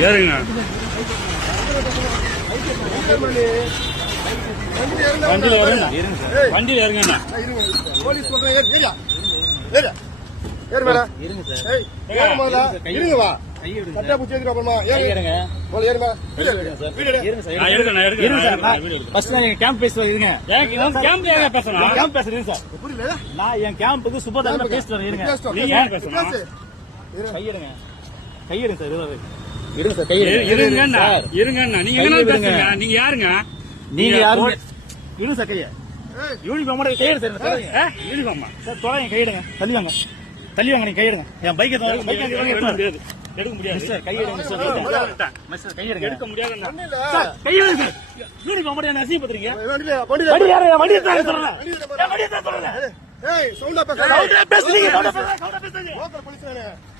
ஏறுங்க வண்டியில வருங்க வண்டியில ஏறுங்க போலீஸ் சொல்றேன் ஏறு மேல இருங்க சார் ஏறு முதல்ல இருங்க வா கட்டா புடிச்சு எடுங்க அப்புறமா ஏறுங்க போல ஏறுங்க இருங்க சார் இருங்க சார் ஃபர்ஸ்ட் நான் கேம்ப் பேச இருங்க கேம்ப் ஏங்க பேசணும் கேம்ப் பேசுறேன் சார் புரியல நான் என் கேம்புக்கு சுபதான பேசுறேன் இருங்க நீங்க ஏன் பேசணும் கையிடுங்க கையிடுங்க சார் இருங்க சார் கையிடுங்க இருங்க நீங்க என்ன பேசுறீங்க நீங்க யாருங்க நீங்க யாருங்க இருங்க சார் கைய யூனிஃபார்மோட கையிடு சார் யூனிஃபார்ம் சார் தொலைங்க கையிடுங்க தள்ளி வாங்க நீங்க கையிடுங்க என் பைக்கை எடுக்க முடியாது எடுக்க முடியாது சார் கையிடுங்க சார் கையிடுங்க எடுக்க முடியாது சார் கையிடுங்க யூனிஃபார்மோட என்ன அசிங்கப்படுறீங்க வண்டி யாரே வண்டி தான் சொல்றேன் ஏய் சவுண்டா பேசுறீங்க சவுண்டா பேசுறீங்க லோக்கல் போலீஸ்